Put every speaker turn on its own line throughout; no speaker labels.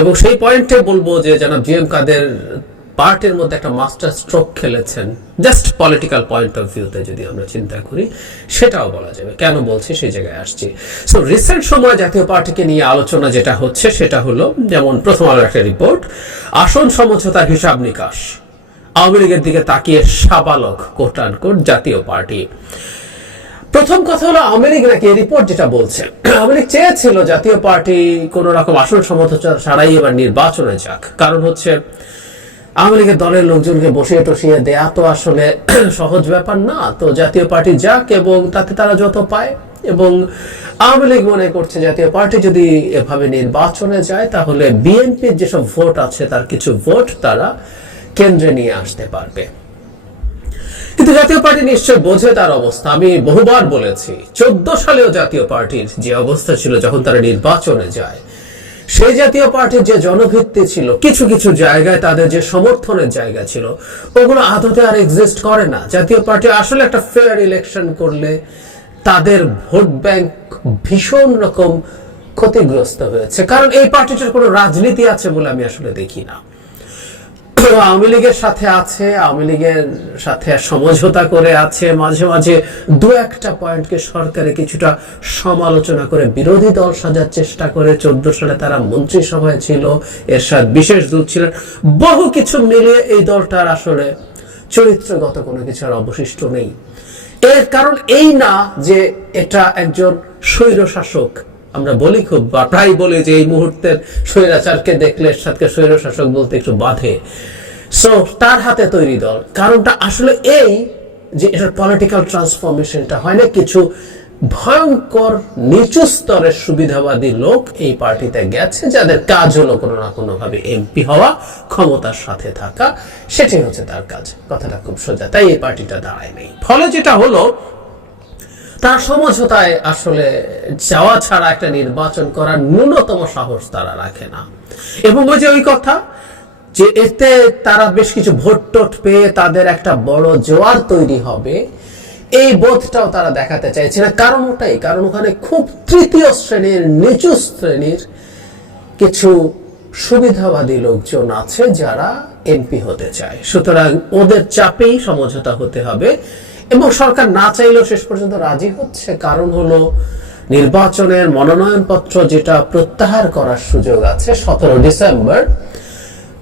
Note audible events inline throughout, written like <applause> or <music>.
এবং সেই পয়েন্টে বলব যে জনাব জি এম কাদের পার্টির মধ্যে একটা মাস্টার স্ট্রোক খেলেছেন জাস্ট পলিটিক্যাল পয়েন্ট অফ ভিউতে যদি আমরা চিন্তা করি, সেটাও বলা যাবে। কেন বলছি? সেই জায়গায় আসছি। সো রিসেন্ট সময় জাতীয় পার্টিকে নিয়ে আলোচনা যেটা হচ্ছে, সেটা হলো, যেমন প্রথম আলো একটা রিপোর্ট আসন সমঝোতার হিসাব নিকাশ। আওয়ামী লীগের দিকে তাকিয়ে সাবালক কোট কোট জাতীয় পার্টি। প্রথম কথা হলো আওয়ামী লীগ নাকি রিপোর্ট যেটা বলছে। আওয়ামী লীগ চেয়েছিল জাতীয় পার্টি কোন রকম আসন সমঝোতা ছাড়াই এবার নির্বাচনে যাক। কারণ হচ্ছে, আওয়ামী লীগের দলের লোকজনকে বসিয়ে টসিয়ে দেয়া তো আসলে <clears throat> সহজ ব্যাপার না। তো জাতীয় পার্টি যাক এবং তাতে তারা যত পায়। এবং আওয়ামী লীগ মনে করছে জাতীয় পার্টি যদি এভাবে নির্বাচনে যায়, তাহলে বিএনপির যেসব ভোট আছে, তার কিছু ভোট তারা কেন্দ্রে নিয়ে আসতে পারবে। কিন্তু জাতীয় পার্টি নিশ্চয় বোঝে তার অবস্থা। আমি বহুবার বলেছি, চোদ্দ সালেও জাতীয় পার্টির যে অবস্থা ছিল যখন তারা নির্বাচনে যায়, সেই জাতীয় পার্টির যে জনভিত্তি ছিল, কিছু কিছু জায়গায় তাদের যে সমর্থনের জায়গা ছিল, ওগুলো আদতে আর এক্সিস্ট করে না। জাতীয় পার্টি আসলে একটা ফেয়ার ইলেকশন করলে তাদের ভোট ব্যাংক ভীষণ রকম ক্ষতিগ্রস্ত হয়েছে। কারণ এই পার্টিটার কোনো রাজনীতি আছে বলে আমি আসলে দেখি না। আওয়ামী লীগের সাথে আছে? আওয়ামী লীগের সাথে সমঝোতা করে আছে। মাঝে মাঝে দু একটা পয়েন্টকে সরকারে কিছুটা সমালোচনা করে বিরোধী দল সাজার চেষ্টা করে। চোদ্দ সালে তারা মন্ত্রিসভায় ছিল, এরশাদ বিশেষ দূত ছিলেন। বহু কিছু মিলিয়ে এই দলটার আসলে চরিত্রগত কোনো কিছু আর অবশিষ্ট নেই। এর কারণ এই না যে এটা একজন স্বৈর শাসক আমরা বলি খুব প্রায় বলি যে এই মুহূর্তের স্বৈরাচারকে দেখলে এরশাদকে স্বৈর শাসক বলতে একটু বাধে। সো তার হাতে তৈরি দল। কারণটা আসলে এই যে এটার পলিটিক্যাল ট্রান্সফরমেশনটা হয় না, কিছু ভয়ঙ্কর নিচু স্তরের সুবিধাবাদী লোক এই পার্টিতে গেছে, যাদের কাজ হলো কোনো না কোনো ভাবে এমপি হওয়া, ক্ষমতার সাথে থাকা, সেটাই হচ্ছে তার কাজ। কথাটা খুব সোজা, তাই এই পার্টিটা দাঁড়ায় নেই। ফলে যেটা হলো, তার সমঝোতায় আসলে যাওয়া ছাড়া একটা নির্বাচন করার ন্যূনতম সাহস তারা রাখে না। এবং ওই যে ওই কথা যে এতে তারা বেশ কিছু ভোট টোট পেয়ে তাদের একটা বড় জোয়ার তৈরি হবে। এই বোধটাও তারা দেখাতে চাইছে না। কারণ ওটাই, কারণ ওখানে খুব তৃতীয় শ্রেণির, নিচু শ্রেণির কিছু সুবিধাবাদী লোকজন আছে যারা এমপি হতে চায়। সুতরাং ওদের চাপেই সমঝোতা হতে হবে এবং সরকার না চাইলেও শেষ পর্যন্ত রাজি হচ্ছে। কারণ হলো নির্বাচনের মনোনয়নপত্র যেটা প্রত্যাহার করার সুযোগ আছে সতেরো ডিসেম্বর।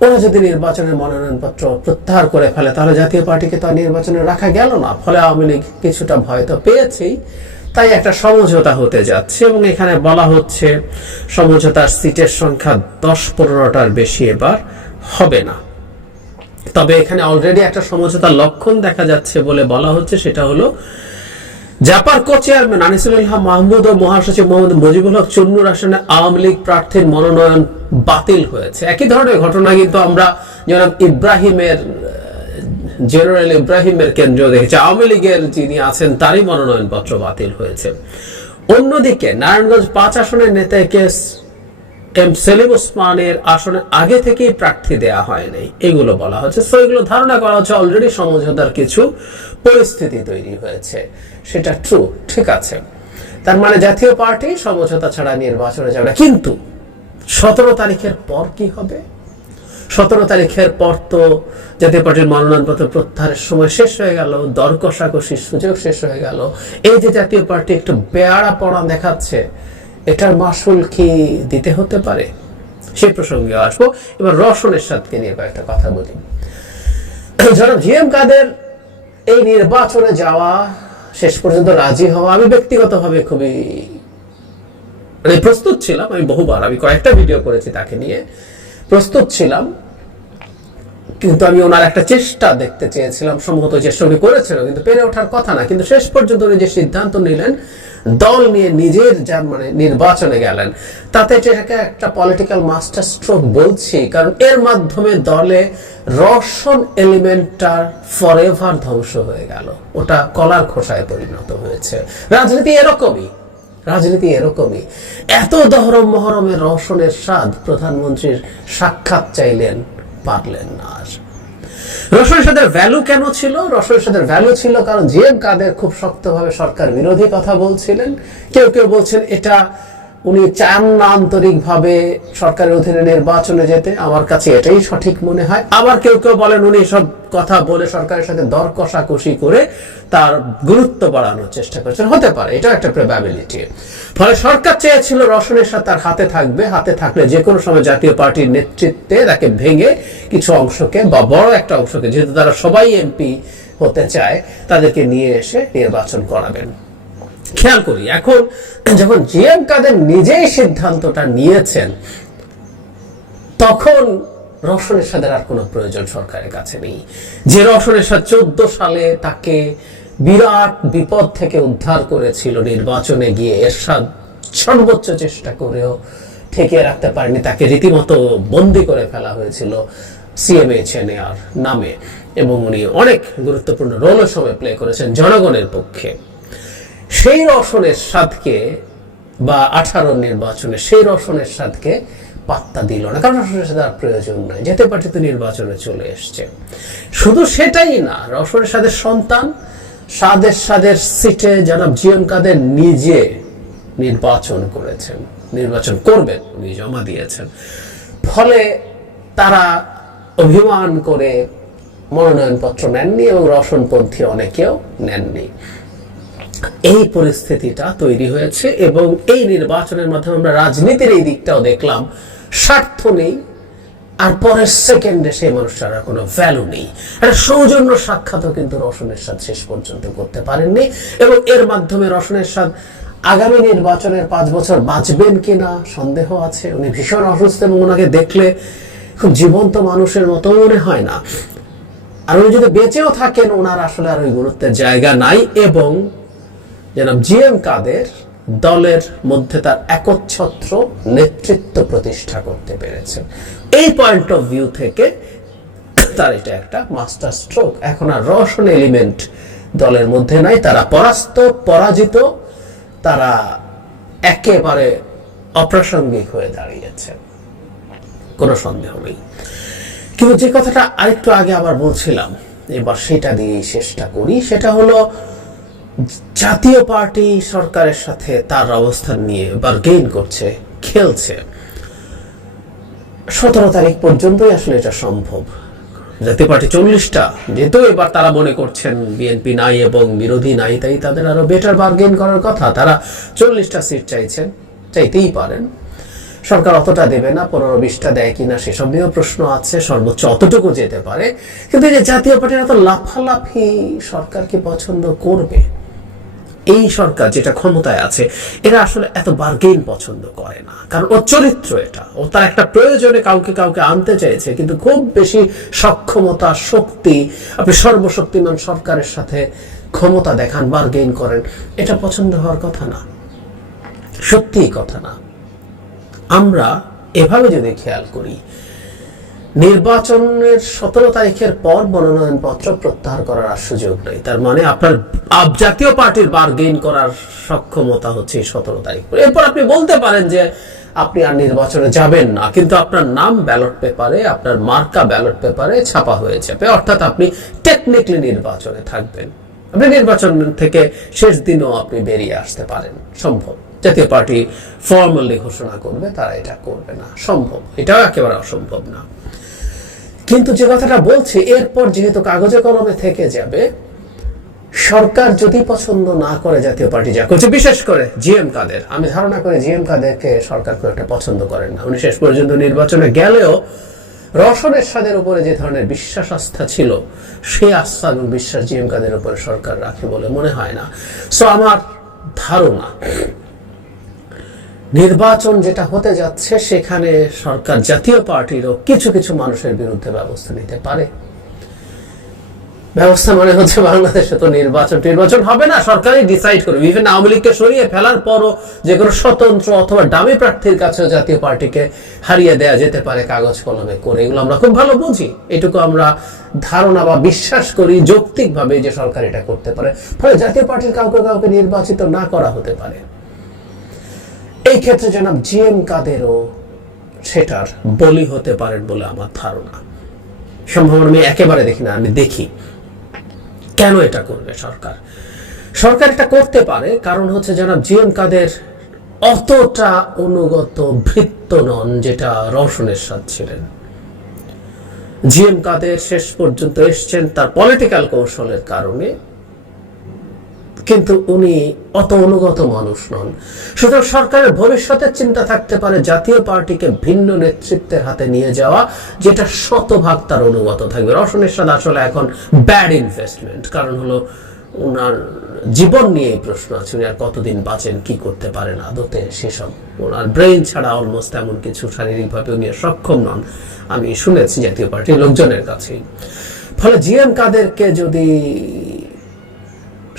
ওরা যদি নির্বাচনের মনোনয়নপত্র প্রত্যাহার করে ফেলে, তাহলে জাতীয় পার্টিকে তো নির্বাচনে রাখা গেল না। ফলে আওয়ামী লীগ কিছুটা ভয় তো পেয়েছেই। তাই একটা সমঝোতা হতে যাচ্ছে এবং এখানে বলা হচ্ছে, সমঝোতার সিটের সংখ্যা দশ পনেরোটার বেশি এবার হবে না। তবে এখানে অলরেডি একটা সমঝোতার লক্ষণ দেখা যাচ্ছে বলে বলা হচ্ছে, সেটা হলো জাপার কো চেয়ারম্যান আনিসুল ইলহাম মাহমুদ ও মহাসচিব মোহাম্মদ মুজিবুল হক চুন্নুর আসনে আওয়ামী লীগ প্রার্থীর মনোনয়ন বাতিল হয়েছে। একই ধরনের ঘটনা কিন্তু আমরা জনাব ইব্রাহিমের জেনারেল ইব্রাহিমের কেন্দ্র দেখেছি। আওয়ামী লীগের যিনি আছেন, তারই মনোনয়নপত্র বাতিল হয়েছে। অন্যদিকে নারায়ণগঞ্জ পাঁচ আসনের নেতা কেস এম সেলিম ওসমানের আসনে আগে থেকেই প্রার্থী দেয়া হয়নি। এগুলো বলা হচ্ছে। তো এগুলো ধারণা করা হচ্ছে অলরেডি সমঝোতার কিছু পরিস্থিতি তৈরি হয়েছে। সেটা ট্রু ঠিক আছে। তার মানে জাতীয় পার্টি সমঝোতা ছাড়া নির্বাচনে যাবে না। কিন্তু সতেরো তারিখের পর কি হবে? সতেরো তারিখের পর তো জাতীয় পার্টির মনোনয়নপত্র প্রত্যাহারের সময় শেষ হয়ে গেল দর কষাকষির সুযোগ শেষ হয়ে গেল। এই যে জাতীয় পার্টি একটু বেয়ারা পড়া দেখাচ্ছে এটার মাসুল কি দিতে হতে পারে? সে প্রসঙ্গে আসব। এবার রসনের সাথে নিয়ে কয়েকটা কথা বলি। যারা জি এম কাদের এই নির্বাচনে যাওয়া, শেষ পর্যন্ত রাজি হওয়া, আমি ব্যক্তিগতভাবে খুবই মানে প্রস্তুত ছিলাম। আমি বহুবার, আমি কয়েকটা ভিডিও করেছি তাকে নিয়ে। প্রস্তুত ছিলাম। কিন্তু আমি ওনার একটা চেষ্টা দেখতে চেয়েছিলাম, সম্ভবত চেষ্টা উনি করেছিল, কিন্তু পেরে ওঠার কথা না। কিন্তু শেষ পর্যন্ত উনি যে সিদ্ধান্ত নিলেন, দল নিয়ে নিজের যার মানে নির্বাচনে গেলেন, তাতে এটাকে একটা পলিটিক্যাল মাস্টার স্ট্রোক বলছি, কারণ এর মাধ্যমে দলে রসন এলিমেন্টটার ফরএভার ধ্বংস হয়ে গেল। ওটা কলার খোসায় পরিণত হয়েছে। রাজনীতি এরকমই রাজনীতি এরকমই। এত দহরম মহরমের রওশনের স্বাদ প্রধানমন্ত্রীর সাক্ষাৎ চাইলেন। পারলেন না আর। রসুল সাদের ভ্যালু কেন ছিল? রসুল সাদের ভ্যালু ছিল কারণ এম কাদের খুব শক্তভাবে সরকার বিরোধী কথা বলছিলেন। কেউ কেউ বলছেন, এটা উনি চান না আন্তরিকভাবে সরকারের অধীনে নির্বাচনে যেতে। আমার কাছে এটাই সঠিক মনে হয়। আবার কেউ কেউ বলেন, উনি সব কথা বলে সরকারের সাথে দর কষাকষি করে তার গুরুত্ব বাড়ানোর চেষ্টা করেছেন। হতে পারে এটা একটা প্রবাবিলিটি ফলে সরকার চেয়েছিল রসনের সাথে তার হাতে থাকবে, হাতে থাকলে যে কোনো সময় জাতীয় পার্টির নেতৃত্বে তাকে ভেঙে কিছু অংশকে বা বড় একটা অংশকে, যেহেতু তারা সবাই এমপি হতে চায়, তাদেরকে নিয়ে এসে নির্বাচন করাবেন। খেয়াল করি, এখন যখন জিএম কাদের নিজেই সিদ্ধান্তটা নিয়েছেন, তখন রসনের সাথে আর কোনো প্রয়োজন সরকারের কাছে নেই। যে রসনের সাথে চোদ্দ সালে তাকে বিরাট বিপদ থেকে উদ্ধার করেছিল নির্বাচনে গিয়ে। এরশাদ সর্বোচ্চ চেষ্টা করেও ঠেকিয়ে রাখতে পারেনি। তাকে রীতিমতো বন্দি করে ফেলা হয়েছিল সিএমএইচ নামে। এবং উনি অনেক গুরুত্বপূর্ণ রোলও সময় প্লে করেছেন জনগণের পক্ষে। সেই রসনের স্বাদকে বা আঠারো নির্বাচনে সেই রসনের স্বাদকে পাত্তা দিল না। কারণ রসনের সাথে আর প্রয়োজন নয় যেতে পারছে তো নির্বাচনে চলে এসছে। শুধু সেটাই না রসনের সাথে সন্তান সাদের সাদের সিটে জনাব জিএম কাদের নিজে নির্বাচন করেছেন, নির্বাচন করবেন, উনি জমা দিয়েছেন। ফলে তারা অভিমান করে মনোনয়নপত্র নেননি এবং রসনপন্থী অনেকেও নেননি। এই পরিস্থিতিটা তৈরি হয়েছে এবং এই নির্বাচনের মাধ্যমে আমরা রাজনীতির এই দিকটাও দেখলাম। স্বার্থ নেই আর পরের সেকেন্ডে সেই মানুষটার আর কোনো ভ্যালু নেই। একটা সৌজন্য সাক্ষাৎও কিন্তু রসনের স্বাদ শেষ পর্যন্ত করতে পারেননি এবং এর মাধ্যমে রসনের স্বাদ আগামী নির্বাচনের পাঁচ বছর বাঁচবেন কিনা সন্দেহ আছে। উনি ভীষণ অসুস্থ এবং ওনাকে দেখলে খুব জীবন্ত মানুষের মতো মনে হয় না। আর উনি যদি বেঁচেও থাকেন, ওনার আসলে আর ওই গুরুত্বের জায়গা নাই এবং জনাব জিএম কাদের দলের মধ্যে তার একচ্ছত্র নেতৃত্ব প্রতিষ্ঠা করতে পেরেছেন। এই পয়েন্ট অফ ভিউ থেকে তার এটা একটা মাস্টার স্ট্রোক এখন আর রসন এলিমেন্ট দলের মধ্যে নাই। তারা পরাস্ত, পরাজিত, তারা একেবারে অপ্রাসঙ্গিক হয়ে দাঁড়িয়েছে। কোনো সন্দেহ নেই। কিন্তু যে কথাটা আরেকটু আগে আবার বলছিলাম, এবার সেটা দিয়েই শেষটা করি। সেটা হলো, জাতীয় পার্টি সরকারের সাথে তার অবস্থান নিয়ে বার্গেইন করছে, খেলছে। সতেরো তারিখ পর্যন্তই আসলে এটা সম্ভব। জাতীয় পার্টি চল্লিশটা যেহেতু এবার তারা মনে করছেন বিএনপি নাই এবং বিরোধী নাই, তাই তাদের আরও বেটার বার্গেন করার কথা। তারা চল্লিশটা সিট চাইছেন, চাইতেই পারেন। সরকার অতটা দেবে না, পনেরো বিশটা দেয় কিনা সেসব নিয়েও প্রশ্ন আছে, সর্বোচ্চ অতটুকু যেতে পারে। কিন্তু এই যে জাতীয় পার্টির এত লাফালাফি সরকারকে পছন্দ করবে। এই সরকার যেটা ক্ষমতায় আছে, এরা আসলে এত বার্গেইন পছন্দ করে না। কারণ ওর চরিত্র এটা। ও তার একটা প্রয়োজনে কাউকে কাউকে আনতে চাইছে, কিন্তু খুব বেশি সক্ষমতা, শক্তি, আপনি সর্বশক্তিমান সরকারের সাথে ক্ষমতা দেখান বার্গেইন করেন, এটা পছন্দ হওয়ার কথা না। সত্যিই কথা না। আমরা এভাবে যদি খেয়াল করি নির্বাচনের সতেরো তারিখের পর মনোনয়নপত্র প্রত্যাহার করার আর সুযোগ নেই। তার মানে আপনার আপ- জাতীয় পার্টির বার্গেইন করার সক্ষমতা হচ্ছে সতেরো তারিখ এরপর আপনি বলতে পারেন যে আপনি আর নির্বাচনে যাবেন না, কিন্তু আপনার নাম ব্যালট পেপারে আপনার মার্কা ব্যালট পেপারে ছাপা হয়ে যাবে। অর্থাৎ আপনি টেকনিক্যালি নির্বাচনে থাকবেন। আপনি নির্বাচন থেকে শেষ দিনও আপনি বেরিয়ে আসতে পারেন। সম্ভব। জাতীয় পার্টি ফর্মালি ঘোষণা করবে, তারা এটা করবে না। সম্ভব। এটাও একেবারে অসম্ভব না। কিন্তু যে কথাটা বলছি, এরপর যেহেতু কাগজে কলমে থেকে যাবে, সরকার যদি পছন্দ না করে জাতীয় পার্টি যা করছে, বিশেষ করে জিএম কাদের, আমি ধারণা করি জিএম কাদেরকে সরকার খুব একটা পছন্দ করেন না। উনি শেষ পর্যন্ত নির্বাচনে গেলেও রসনের স্বাদের উপরে যে ধরনের বিশ্বাস আস্থা ছিল, সে আস্থা এবং বিশ্বাস জিএম কাদের উপরে সরকার রাখে বলে মনে হয় না। সো আমার ধারণা নির্বাচন যেটা হতে যাচ্ছে, সেখানে সরকার জাতীয় পার্টিরও কিছু কিছু মানুষের বিরুদ্ধে ব্যবস্থা নিতে পারে। ব্যবস্থা মানে হচ্ছে বাংলাদেশে তো নির্বাচন। নির্বাচন হবে না, সরকারই ডিসাইড করবে। ইভেন আওয়ামী লীগকে সরিয়ে ফেলার পরও যে কোনো স্বতন্ত্র অথবা ডামি প্রার্থীর কাছেও জাতীয় পার্টিকে হারিয়ে দেয়া যেতে পারে কাগজ কলমে করে। এগুলো আমরা খুব ভালো বুঝি। এটুকু আমরা ধারণা বা বিশ্বাস করি যৌক্তিকভাবে যে সরকার এটা করতে পারে। ফলে জাতীয় পার্টির কাউকে কাউকে নির্বাচিত না করা হতে পারে। এই ক্ষেত্রে জনাব জিএম কাদেরও সেটার বলি হতে পারেন বলে আমার ধারণা। সম্ভাবনা আমি একেবারে দেখি না, আমি দেখি। কেন এটা করবে সরকার? সরকার এটা করতে পারে, কারণ হচ্ছে জনাব জিএম কাদের অতটা অনুগত ভৃত্য নন যেটা রওশনের সাথ ছিলেন। জি এম কাদের শেষ পর্যন্ত এসছেন তার পলিটিক্যাল কৌশলের কারণে। কিন্তু উনি অত অনুগত মানুষ নন। সুতরাং সরকারের ভবিষ্যতের চিন্তা থাকতে পারে জাতীয় পার্টিকে ভিন্ন নেতৃত্বের হাতে নিয়ে যাওয়া, যেটা শতভাগ তার অনুগত থাকবে। রওশন এরশাদ আসলে এখন ব্যাড ইনভেস্টমেন্ট কারণ হলো ওনার জীবন নিয়ে প্রশ্ন আছে, উনি আর কতদিন বাঁচেন, কি করতে পারেন আদতে সেসব। ওনার ব্রেইন ছাড়া অলমোস্ট এমন কিছু শারীরিকভাবে উনি সক্ষম নন। আমি শুনেছি জাতীয় পার্টির লোকজনের কাছেই। ফলে জি এম কাদেরকে যদি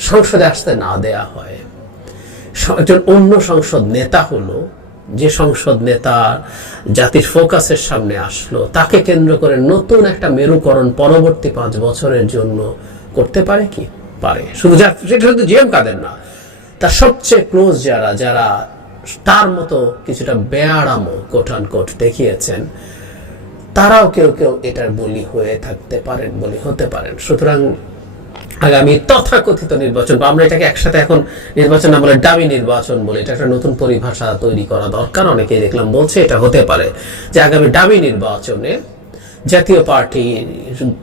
সংসদে আসতে না দেয়া হয়। একজন অন্য সংসদ নেতা হলো, যে সংসদ নেতা জাতির ফোকাসের সামনে আসলো, তাকে কেন্দ্র করে নতুন একটা মেরুকরণ পরবর্তী পাঁচ বছরের জন্য করতে পারে কি? পারে। শুধু সেটা শুধু জিএম কাদের না, তার সবচেয়ে ক্লোজ যারা যারা তার মতো কিছুটা বেয়ারামো কোটান কোট দেখিয়েছেন, তারাও কেউ কেউ এটার বলি হয়ে থাকতে পারেন বলি হতে পারেন। সুতরাং আগামী তথাকথিত নির্বাচন, বা আমরা এটাকে একসাথে এখন নির্বাচন না বলে ডামি নির্বাচন বলে এটা একটা নতুন পরিভাষা তৈরি করা দরকার। অনেকে দেখলাম বলছে এটা হতে পারে যে আগামী ডামি নির্বাচনে জাতীয় পার্টি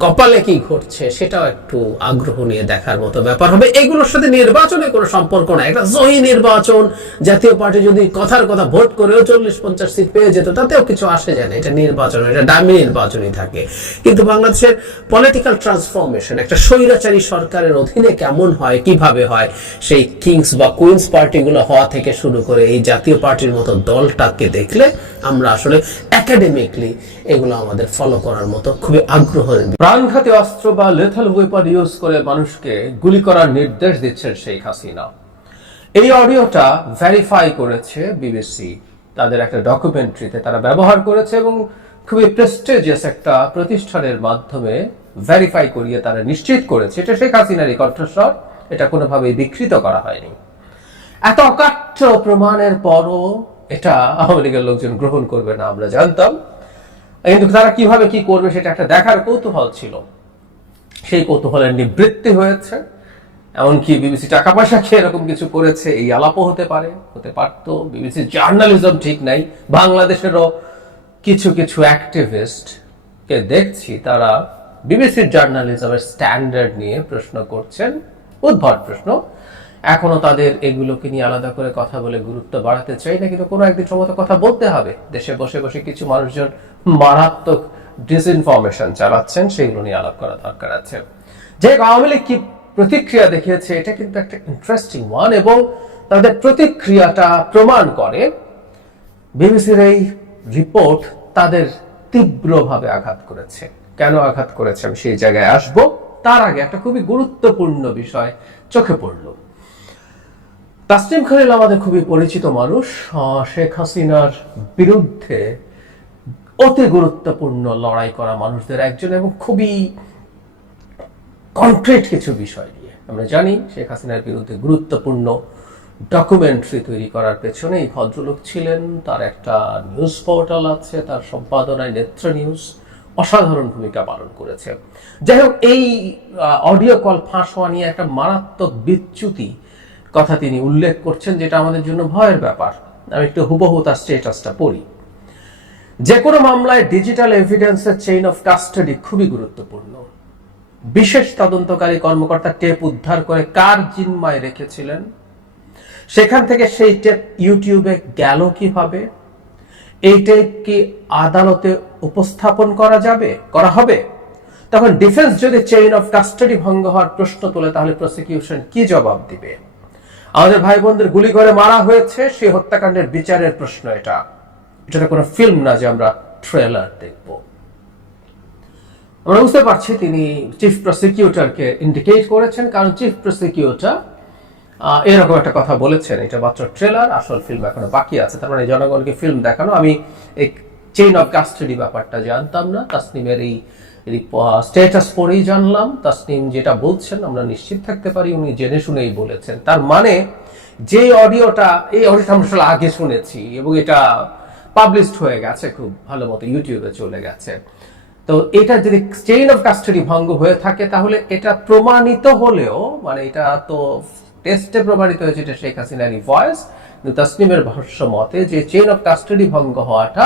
কপালে কি ঘটছে সেটাও একটু আগ্রহ নিয়ে দেখার মতো ব্যাপার হবে। এগুলোর সাথে নির্বাচনের কোনো সম্পর্ক নাই। একটা জয়ী নির্বাচন, জাতীয় পার্টি যদি কথার কথা ভোট করেও চল্লিশ পঞ্চাশ সিট পেয়ে যেত, তাতেও কিছু আসে যায় না। এটা নির্বাচন, এটা ডামি নির্বাচনই থাকে। কিন্তু বাংলাদেশের পলিটিক্যাল ট্রান্সফরমেশন একটা স্বৈরাচারী সরকারের অধীনে কেমন হয়, কীভাবে হয়, সেই কিংস বা কুইন্স পার্টিগুলো হওয়া থেকে শুরু করে এই জাতীয় পার্টির মতো দলটাকে দেখলে আমরা আসলে একাডেমিকলি এগুলো আমাদের ফলো করার মতো খুবই আগ্রহের বিষয়।
প্রাণঘাতী অস্ত্র বা লেথাল ওয়েপন ইউজ করে মানুষকে গুলি করার নির্দেশ দিচ্ছেন শেখ হাসিনা। এই অডিওটা ভেরিফাই করেছে বিবিসি তাদের একটা ডকুমেন্টারিতে তারা ব্যবহার করেছে এবং খুবই প্রেস্টেজিয়াস একটা প্রতিষ্ঠানের মাধ্যমে ভেরিফাই করিয়ে তারা নিশ্চিত করেছে। এটা শেখ হাসিনারই কণ্ঠস্বর, এটা কোনোভাবেই বিকৃত করা হয়নি। এত অকাঠ্য প্রমাণের পরও এটা আওয়ামী লীগের লোকজন গ্রহণ করবে না, আমরা জানতাম। কিন্তু তারা কীভাবে কি করবে সেটা একটা দেখার কৌতূহল ছিল। সেই কৌতূহলের নিবৃত্তি হয়েছে। এমনকি বিবিসি টাকা পয়সা খেয়ে এরকম কিছু করেছে, এই আলাপও হতে পারে, হতে পারতো। বিবিসি জার্নালিজম ঠিক নাই। বাংলাদেশেরও কিছু কিছু অ্যাক্টিভিস্ট কে দেখছি, তারা বিবিসির জার্নালিজমের স্ট্যান্ডার্ড নিয়ে প্রশ্ন করছেন। উদ্ভট প্রশ্ন। এখনও তাদের এগুলোকে নিয়ে আলাদা করে কথা বলে গুরুত্ব বাড়াতে চাই না, কিন্তু কোনো একদিন সময় কথা বলতে হবে। দেশে বসে বসে কিছু মানুষজন মারাত্মক ডিসইনফরমেশন চালাচ্ছেন, সেগুলো নিয়ে আলাপ করা দরকার আছে। যে আওয়ামী লীগ কি প্রতিক্রিয়া দেখিয়েছে, এটা কিন্তু একটা ইন্টারেস্টিং ওয়ান এবং তাদের প্রতিক্রিয়াটা প্রমাণ করে। বিবিসির এই রিপোর্ট তাদের তীব্রভাবে আঘাত করেছে। কেন আঘাত করেছে আমি সেই জায়গায় আসব? তার আগে একটা খুবই গুরুত্বপূর্ণ বিষয় চোখে পড়ল। তাসলিম খালিল আমাদের খুবই পরিচিত মানুষ। শেখ হাসিনার বিরুদ্ধে অতি গুরুত্বপূর্ণ লড়াই করা মানুষদের একজন এবং খুবই কনক্রিট কিছু বিষয় নিয়ে। আমরা জানি শেখ হাসিনার বিরুদ্ধে গুরুত্বপূর্ণ ডকুমেন্টারি তৈরি করার পেছনে এই ভদ্রলোক ছিলেন। তার একটা নিউজ পোর্টাল আছে, তার সম্পাদনায় নেত্র নিউজ অসাধারণ ভূমিকা পালন করেছে। যাই হোক, এই অডিও কল ফাঁস হওয়া নিয়ে একটা মারাত্মক বিচ্যুতি কথা তিনি উল্লেখ করছেন যেটা আমাদের জন্য ভয়ের ব্যাপার। আমি একটু হুবহু তার স্টেটাসটা পড়ি। যে কোনো মামলায় ডিজিটাল এভিডেন্সের চেইন অফ কাস্টাডি খুবই গুরুত্বপূর্ণ। বিশেষ তদন্তকারী কর্মকর্তা টেপ উদ্ধার করে কার জিম্মায় রেখেছিলেন? সেখান থেকে সেই টেপ ইউটিউবে গেল কীভাবে? এই টেপ কি আদালতে উপস্থাপন করা যাবে? করা হবে? তখন ডিফেন্স যদি চেইন অফ কাস্টাডি ভঙ্গ হওয়ার প্রশ্ন তোলে, তাহলে প্রসিকিউশন কি জবাব দিবে? আমাদের ভাই বোনদের গুলি করে মারা হয়েছে, সেই হত্যাকাণ্ডের বিচারের প্রশ্ন এটা। এটা কোনো ফিল্ম না যে আমরা ট্রেলার দেখব। আমরা বুঝতে পারছি তিনি চিফ প্রসিকিউটরকে ইন্ডিকেট করেছেন, কারণ চিফ প্রসিকিউটর এরকম একটা কথা বলেছেন। এটা মাত্র ট্রেলার আসল ফিল্ম এখনও বাকি আছে। তার মানে জনগণকে ফিল্ম দেখানো। আমি এই চেইন অফ কাস্টাডি ব্যাপারটা জানতাম না, তাসনিমের এই স্টেটাস পড়েই জানলাম, তাসনিম যেটা বলছেন, আমরা নিশ্চিত থাকতে পারি, উনি জেনে শুনেই বলেছেন। তার মানে যে অডিওটা, এই অডিওটা আমরা আসলে আগে শুনেছি, এবং এটা পাবলিশড হয়ে গেছে, খুব ভালো মতো ইউটিউবে চলে গেছে। তো এটা যদি চেইন অফ কাস্টাডি ভঙ্গ হয়ে থাকে, তাহলে এটা প্রমাণিত হলেও মানে এটা তো টেস্টে প্রমাণিত হয়েছে, এটা শেখ হাসিনারই ভয়েস তাসনিমের ভাষ্য মতে, যে চেইন অফ কাস্টাডি ভঙ্গ হওয়াটা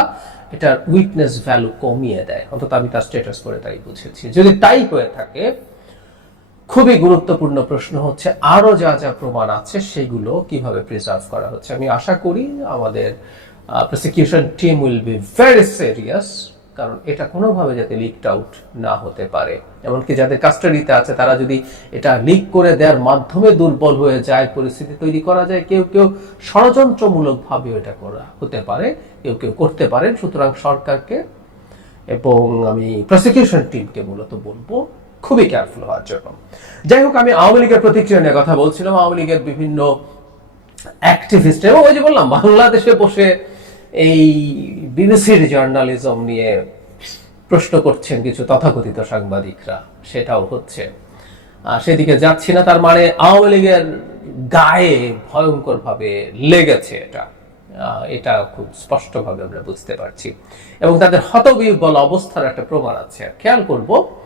এটার উইকনেস ভ্যালু কমিয়ে দেয়। অন্তত আমি তার স্ট্যাটাস করে তাই বুঝেছি। যদি তাই হয়ে থাকে, খুবই গুরুত্বপূর্ণ প্রশ্ন হচ্ছে আরও যা যা প্রমাণ আছে, সেগুলো কীভাবে প্রিজার্ভ করা হচ্ছে? আমি আশা করি আমাদের prosecution team will be very serious কারণ এটা কোনোভাবে যাতে লিকড আউট না হতে পারে। এমনকি যাদের কাস্টাডিতে আছে, তারা যদি এটা লিক করে দেওয়ার মাধ্যমে দুর্বল হয়ে যায়, পরিস্থিতি তৈরি করা যায়, কেউ কেউ ষড়যন্ত্রমূলকভাবে এটা করা হতে পারে, কেউ কেউ করতে পারেন। সুতরাং সরকারকে এবং আমি প্রসিকিউশন টিমকে মূলত বলব, খুবই কেয়ারফুল হওয়ার জন্য। যাই হোক, আমি আওয়ামী লীগের প্রতিক্রিয়া নিয়ে কথা বলছিলাম। আওয়ামী লীগের বিভিন্ন অ্যাক্টিভিস্ট এবং ওই যে বললাম, বাংলাদেশে বসে এই বিবিসির জার্নালিজম নিয়ে প্রশ্ন করছেন কিছু তথাকথিত সাংবাদিকরা, সেটাও হচ্ছে। সেদিকে যাচ্ছি না, তার মানে আওয়ামী লীগের গায়ে ভয়ঙ্কর ভাবে লেগেছে এটা। এটা খুব স্পষ্টভাবে আমরা বুঝতে পারছি। এবং তাদের হতবিহ্বল অবস্থার একটা প্রমাণ আছে। খেয়াল করব,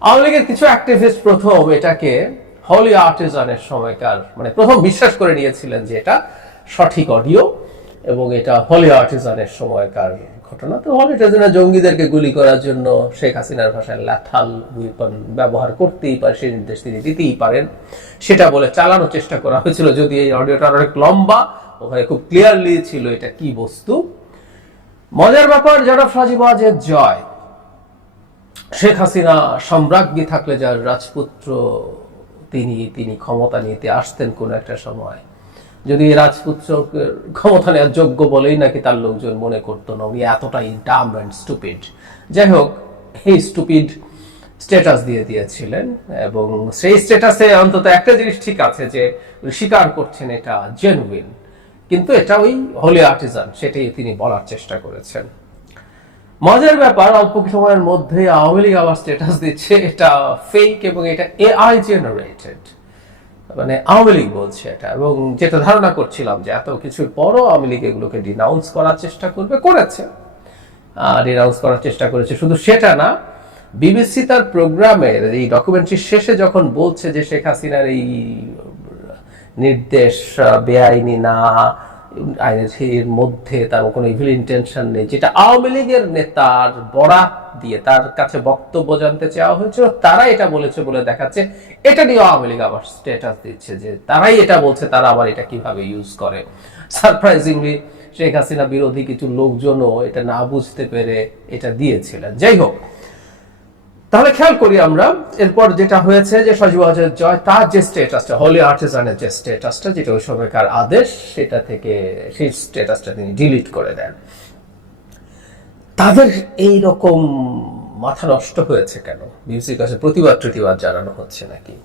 আওয়ামী লীগের কিছু অ্যাক্টিভিস্ট প্রথম এটাকে হলি আর্টিজানের সময়কার মানে প্রথম বিশ্বাস করে নিয়েছিলেন যে এটা সঠিক অডিও এবং এটা হলি আর্টিজানের সময়কার ঘটনা। তো হলি আর্টিজানের জঙ্গিদেরকে গুলি করার জন্য শেখ হাসিনার ভাষায় ল্যাথাল উইপন ব্যবহার করতেই পারে, সেই নির্দেশ তিনি দিতেই পারেন। সেটা বলে চালানোর চেষ্টা করা হয়েছিল, যদি এই অডিওটা অনেক লম্বা, ওখানে খুব ক্লিয়ারলি ছিল এটা কি বস্তু। মজার ব্যাপার সাজিব ওয়াজেদ জয়। শেখ হাসিনা সম্রাজ্ঞী থাকলে যার রাজপুত্র, তিনি তিনি ক্ষমতা নিতে আসতেন কোন একটা সময়। যদি রাজপুত্র ক্ষমতা নেওয়ার যোগ্য বলেই নাকি তার লোকজন মনে করতো না, উনি এতটাই ডাম অ্যান্ড স্টুপিড যাই হোক, এই স্টুপিড স্ট্যাটাস দিয়ে দিয়েছিলেন এবং সেই স্ট্যাটাসে অন্তত একটা জিনিস ঠিক আছে যে স্বীকার করছেন এটা জেনুইন কিন্তু এটা ওই হোলি আর্টিজান সেটাই তিনি বলার চেষ্টা করেছেন। মজার ব্যাপার, অল্প সময়ের মধ্যে আওয়ামী লীগ আবার স্ট্যাটাস দিচ্ছে, এটা ফেক এবং এটা এআই জেনারেটেড মানে আওয়ামী লীগ বলছে এটা, এবং যেটা ধারণা করছিলাম যে এত কিছুর পরও আওয়ামী লীগ এগুলোকে ডিনাউন্স করার চেষ্টা করবে, করেছে। ডিনাউন্স করার চেষ্টা করেছে শুধু সেটা না বিবিসি তার প্রোগ্রামের এই ডকুমেন্টারির শেষে যখন বলছে যে শেখ হাসিনার এই নির্দেশ বেআইনি না মধ্যে তার কোনো ইভিল ইন্টেনশন নেই, যেটা আওয়ামী লীগের নেতার বরাত দিয়ে তার কাছে বক্তব্য জানতে চাওয়া হয়েছিল তারা এটা বলেছে বলে দেখাচ্ছে। এটা নিয়ে আওয়ামী লীগ আবার স্ট্যাটাস দিচ্ছে যে তারাই এটা বলছে, তারা আবার এটা কীভাবে ইউজ করে। সারপ্রাইজিংলি শেখ হাসিনা বিরোধী কিছু লোকজনও এটা না বুঝতে পেরে এটা দিয়েছিলেন। যাই হোক তাহলে খেয়াল করি আমরা, এরপর যেটা হয়েছে যে সজীব হাজার জয়, তার যে স্টেটাসটা হলি আর্টিজানের যে স্টেটাসটা যেটা ওই সময়কার আদেশ, সেটা থেকে সেই স্টেটাসটা তিনি ডিলিট করে দেন। তাদের এই রকম মাথা নষ্ট হয়েছে কেন? বিবিসির কাছে প্রতিবাদ প্রতিবাদ জানানো হচ্ছে নাকি?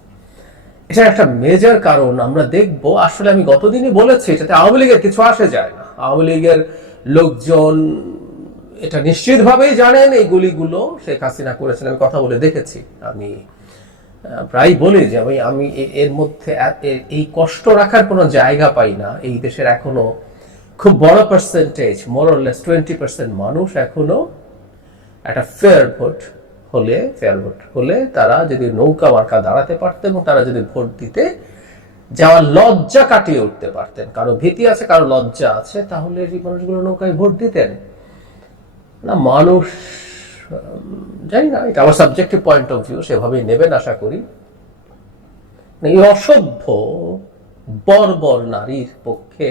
এটার একটা মেজর কারণ আমরা দেখব। আসলে আমি গতদিনই বলেছি, এটাতে আওয়ামী লীগের কিছু আসে যায় না। আওয়ামী লীগের লোকজন এটা নিশ্চিতভাবেই জানেন, এই গুলিগুলো শেখ হাসিনা করেছেন। আমি কথা বলে দেখেছি। আমি প্রায় বলি যে আমি আমি এর মধ্যে এই কষ্ট রাখার কোনো জায়গা পাই না। এই দেশের এখনও খুব বড় পার্সেন্টেজ মোরলেস টোয়েন্টি পার্সেন্ট মানুষ এখনও একটা ফেয়ার ভোট হলে ফেয়ার ভোট হলে তারা যদি নৌকা মার্কা দাঁড়াতে পারতেন এবং তারা যদি ভোট দিতে যাওয়ার লজ্জা কাটিয়ে উঠতে পারতেন। কারও ভীতি আছে, কারও লজ্জা আছে, তাহলে এই মানুষগুলো নৌকায় ভোট দিতেন। না, মানুষ জানি না, এটা আমার সাবজেক্টিভ পয়েন্ট অফ ভিউ সেভাবেই নেবেন আশা করি। এই অসভ্য, বর্বর নারীর পক্ষে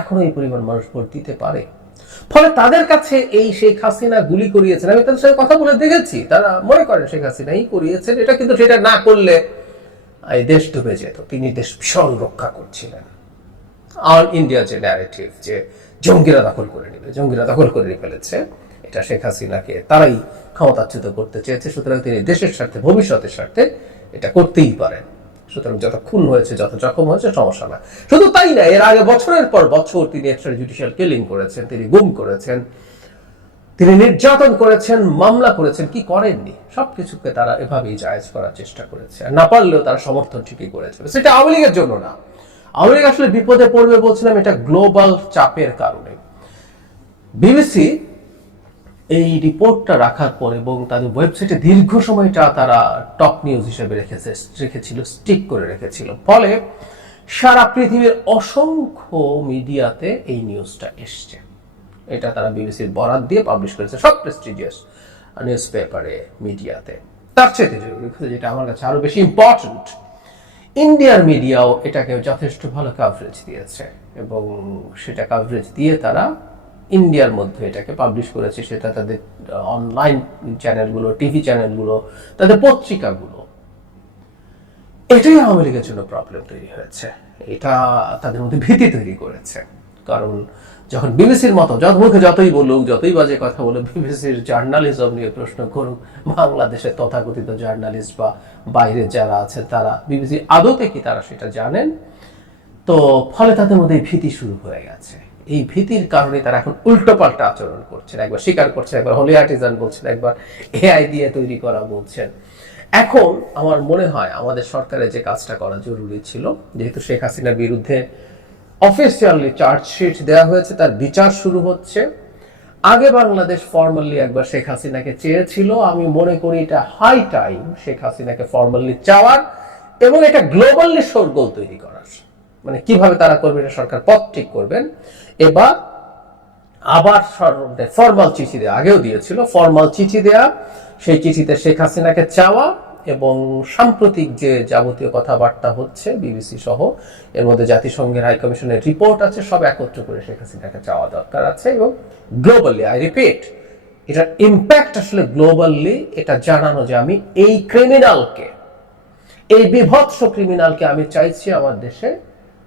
এখনও এই পরিমাণ মানুষ ভোট দিতে পারে। ফলে তাদের কাছে এই শেখ হাসিনা গুলি করিয়েছেন, আমি তাদের সাথে কথা বলে দেখেছি, তারা মনে করেন শেখ হাসিনা হাসিনাই করিয়েছেন, এটা কিন্তু সেটা না করলে এই দেশ ডুবে যেত। তিনি দেশ ভীষণ রক্ষা করছিলেন। আর ইন্ডিয়া যে ন্যারেটিভ যে জঙ্গিরা দখল করে নেবে। জঙ্গিরা দখল করে ফেলেছে। এটা শেখ হাসিনাকে তারাই ক্ষমতাচ্যুত করতে চেয়েছে। সুতরাং তিনি দেশের স্বার্থে, ভবিষ্যতের স্বার্থে এটা করতেই পারেন। সুতরাং যত খুন হয়েছে, যত জখম হয়েছে, সমস্যা না। শুধু তাই না, এর আগে বছরের পর বছর তিনি এক্সট্রা জুডিশিয়াল কিলিং করেছেন, তিনি গুম করেছেন, তিনি নির্যাতন করেছেন, মামলা করেছেন, কি করেননি? সবকিছুকে তারা এভাবেই জায়েজ করার চেষ্টা করেছে। আর না পারলেও তারা সমর্থন ঠিকই করেছে সেটা আওয়ামী লীগের জন্য না। লীগ আসলে বিপদে পড়বে বলছিলাম, এটা গ্লোবাল চাপের কারণে। বিবিসি এই রিপোর্টটা রাখার পর এবং তাদের ওয়েবসাইটে দীর্ঘ সময়টা তারা টপ নিউজ হিসেবে রেখেছে, রেখেছিল, স্টিক করে রেখেছিল। ফলে সারা পৃথিবীর অসংখ্য মিডিয়াতে এই নিউজটা এসছে। এটা তারা বিবিসির বরাত দিয়ে পাবলিশ করেছে সব প্রেস্টিজিয়াস নিউজ পেপারে মিডিয়াতে। তার চেয়ে যেটা আমার কাছে আরও বেশি ইম্পর্ট্যান্ট ইন্ডিয়ার মিডিয়াও এটাকে যথেষ্ট ভালো কাভারেজ দিয়েছে এবং সেটা কাভারেজ দিয়ে তারা ইন্ডিয়ার মধ্যে এটাকে পাবলিশ করেছে। সেটা তাদের অনলাইন চ্যানেলগুলো টিভি চ্যানেলগুলো তাদের পত্রিকাগুলো। এটাই আওয়ামী লীগের জন্য প্রবলেম তৈরি হয়েছে। এটা তাদের মধ্যে ভীতি তৈরি করেছে। কারণ যখন বিবিসির মতো, যত মুখে যতই বলুক, যতই বাজে কথা বলুক, বিবিসির জার্নালিজম নিয়ে প্রশ্ন করুক বাংলাদেশের তথাকথিত জার্নালিস্ট বা বাইরে যারা আছে, তারা, বিবিসি আদতে কি তারা সেটা জানেন? তো ফলে তাদের মধ্যে ভীতি শুরু হয়ে গেছে। এই ভীতির কারণে তারা এখন উল্টোপাল্টা আচরণ করছেন। একবার স্বীকার করছেন, একবার হোলি আর্টিজান বলছেন, একবার এআই দিয়ে তৈরি করা বলছেন। এখন আমার মনে হয় আমাদের সরকারের যে কাজটা করা জরুরি ছিল, যেহেতু শেখ হাসিনার বিরুদ্ধে অফিসিয়ালি চার্জশিট দেওয়া হয়েছে, তার বিচার শুরু হচ্ছে। আগে বাংলাদেশ ফর্মালি একবার শেখ হাসিনাকে চেয়েছিল, আমি মনে করি এটা হাই টাইম শেখ হাসিনাকে ফর্মালি চাওয়ার এবং এটা গ্লোবালি শোরগোল তৈরি করার। মানে কীভাবে তারা করবে এটা সরকার পথ ঠিক করবেন। এবার আবার ফর্মাল চিঠি দেওয়া আগেও দিয়েছিল ফর্মাল চিঠি দেয়া, সেই চিঠিতে শেখ হাসিনাকে চাওয়া এবং সাম্প্রতিক যে যাবতীয় কথাবার্তা হচ্ছে বিবিসি সহ, এর মধ্যে জাতিসংঘের হাই কমিশনের রিপোর্ট আছে, সব একত্র করে শেখ হাসিনাকে চাওয়া দরকার আছে এবং গ্লোবালি আই রিপিট এটার ইম্প্যাক্ট আসলে গ্লোবালি এটা জানানো যে আমি এই ক্রিমিনালকে এই বিভৎস ক্রিমিনালকে আমি চাইছি আমার দেশে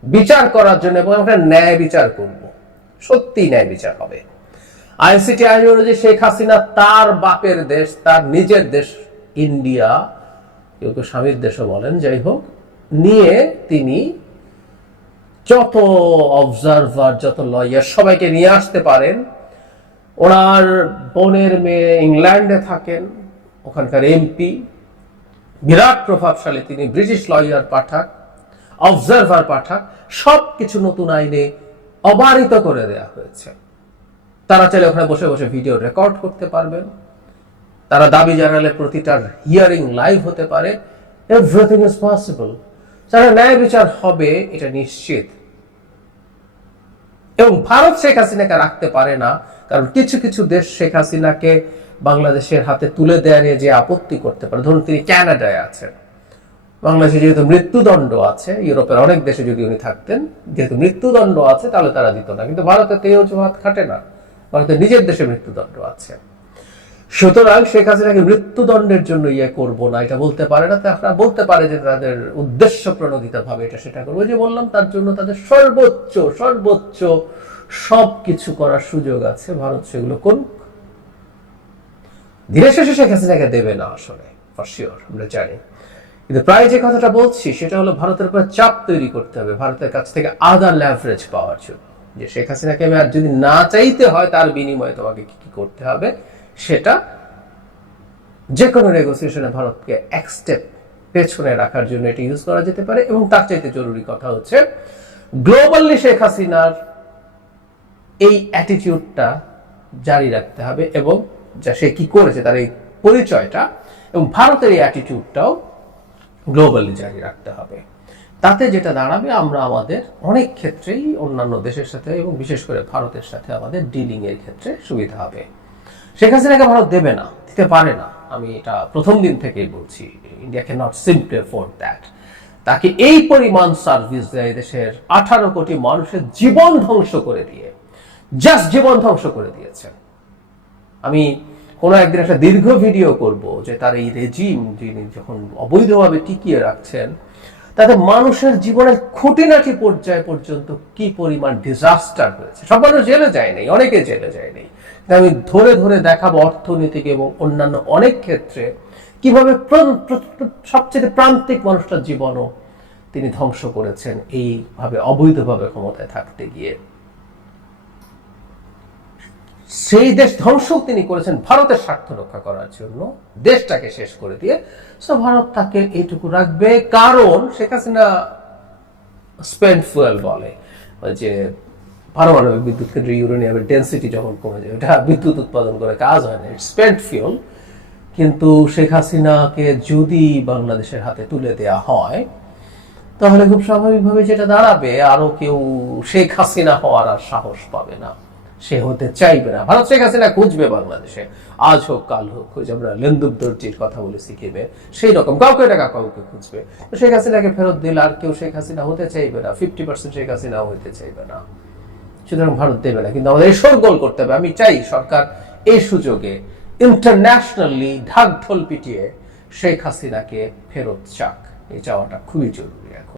বিচার করার জন্য এবং আমরা ন্যায় বিচার করব। সত্যি ন্যায় বিচার হবে। আইসিটি আইন অনুযায়ী শেখ হাসিনা তার বাপের দেশ, তার নিজের দেশ ইন্ডিয়া কেউ কেউ স্বামীর দেশও বলেন, যাই হোক, নিয়ে তিনি যত অবজারভার যত লয়ার সবাইকে নিয়ে আসতে পারেন। ওনার বোনের মেয়ে ইংল্যান্ডে থাকেন, ওখানকার এমপি বিরাট প্রভাবশালী তিনি, ব্রিটিশ লয়ার পাঠাক অবজারভার পাঠাক সব কিছু নতুন আইনে অবারিত করে দেয়া হয়েছে। তারা চাইলে ওখানে বসে বসে ভিডিও রেকর্ড করতে পারবেন। তারা দাবি জানালে প্রতিটার হিয়ারিং লাইভ হতে পারে। এভরিথিং ইজ পসিবল যারা ন্যায় বিচার হবে, এটা নিশ্চিত। এবং ভারত শেখ হাসিনাকে রাখতে পারে না, কারণ কিছু কিছু দেশ শেখ হাসিনাকে বাংলাদেশের হাতে তুলে দেওয়া নিয়ে যে আপত্তি করতে পারে। ধরুন, তিনি ক্যানাডায় আছেন। বাংলাদেশে যেহেতু মৃত্যুদণ্ড আছে, ইউরোপের অনেক দেশে যদি উনি থাকতেন, যেহেতু মৃত্যুদণ্ড আছে, তাহলে তারা দিত না। কিন্তু ভারতে তে অজুহাত খাটে না। ভারতের নিজের দেশে মৃত্যুদণ্ড আছে। সুতরাং শেখ হাসিনাকে মৃত্যুদণ্ডের জন্য ইয়ে করব না, এটা বলতে পারে না তারা বলতে পারে যে তাদের উদ্দেশ্য প্রণোদিত ভাবে এটা সেটা করব। যে বললাম, তার জন্য তাদের সর্বোচ্চ সর্বোচ্চ সব কিছু করার সুযোগ আছে, ভারত সেগুলো করুক। ধীরে শেষে শেখ হাসিনাকে দেবে না আসলে ফর আমরা জানি। কিন্তু প্রায় যে কথাটা বলছি, সেটা হলো ভারতের উপর চাপ তৈরি করতে হবে, ভারতের কাছ থেকে আদার ল্যাভারেজ পাওয়ার জন্য। যে শেখ হাসিনাকে আমি আর যদি না চাইতে হয়, তার বিনিময়ে তোমাকে কি কি করতে হবে সেটা যে কোনো নেগোসিয়েশনে ভারতকে এক স্টেপ পেছনে রাখার জন্য এটা ইউজ করা যেতে পারে এবং তার চাইতে জরুরি কথা হচ্ছে গ্লোবালি শেখ হাসিনার এই অ্যাটিটিউডটা জারি রাখতে হবে এবং যা সে কি করেছে, তার এই পরিচয়টা এবং ভারতের এই অ্যাটিটিউডটাও গ্লোবালি জারি রাখতে হবে। তাতে যেটা দাঁড়াবে, আমরা আমাদের অনেক ক্ষেত্রেই অন্যান্য দেশের সাথে এবং বিশেষ করে ভারতের সাথে আমাদের ডিলিং এর ক্ষেত্রে সুবিধা হবে। শেখ হাসিনাকে ভারত দেবে না, দিতে পারে না। আমি এটা প্রথম দিন থেকেই বলছি India can not simply for that তাকে এই পরিমাণ সার্ভিস দেয় দেশের আঠারো কোটি মানুষের জীবন ধ্বংস করে দিয়ে। জাস্ট জীবন ধ্বংস করে দিয়েছেন আমি কোনো একদিন একটা দীর্ঘ ভিডিও করব যে তার এই রেজিম যিনি যখন অবৈধভাবে টিকিয়ে রাখছেন, তাতে মানুষের জীবনের খুঁটিনাটি পর্যায় পর্যন্ত কি পরিমাণ ডিজাস্টার হয়েছে? সব মানুষ জেলে যায় নাই, অনেকে জেলে যায় নাই। আমি ধরে ধরে দেখাবো অর্থনীতিকে এবং অন্যান্য অনেক ক্ষেত্রে কীভাবে সবচেয়ে প্রান্তিক মানুষটার জীবনও তিনি ধ্বংস করেছেন, এইভাবে অবৈধভাবে ক্ষমতায় থাকতে গিয়ে। সেই দেশ ধ্বংসও তিনি করেছেন ভারতের স্বার্থ রক্ষা করার জন্য। দেশটাকে শেষ করে দিয়ে। সো ভারত তাকে এইটুকু রাখবে। কারণ শেখ হাসিনা স্পেন্ড ফুয়েল বলে, যে পারমাণবিক বিদ্যুৎ কেন্দ্র ইউরেনিয়ামের ডেন্সিটি যখন কমে যায়, ওটা বিদ্যুৎ উৎপাদন করে কাজ হয় না স্পেন্ড ফিউল কিন্তু শেখ হাসিনাকে যদি বাংলাদেশের হাতে তুলে দেয়া হয়, তাহলে খুব স্বাভাবিকভাবে যেটা দাঁড়াবে, আরও কেউ শেখ হাসিনা হওয়ার আর সাহস পাবে না। সে হতে চাইবে না। ভারত শেখ হাসিনা খুঁজবে বাংলাদেশে। আজ হোক, কাল হোক যে আমরা লেন্দুব দর্জির কথা বলে সিকিমে সেই রকম। কাউকে টাকা কাউকে খুঁজবে। শেখ হাসিনাকে ফেরত দিলে আর কেউ শেখ হাসিনা হতে চাইবে না। ফিফটি পার্সেন্ট শেখ হাসিনা হতে চাইবে না। সুতরাং ভারত দেবে না। কিন্তু আমাদের গোল করতে হবে। আমি চাই সরকার এই সুযোগে ইন্টারন্যাশনালি ঢাক ঢোল পিটিয়ে শেখ হাসিনাকে ফেরত চাক। এই চাওয়াটা খুবই জরুরি এখন।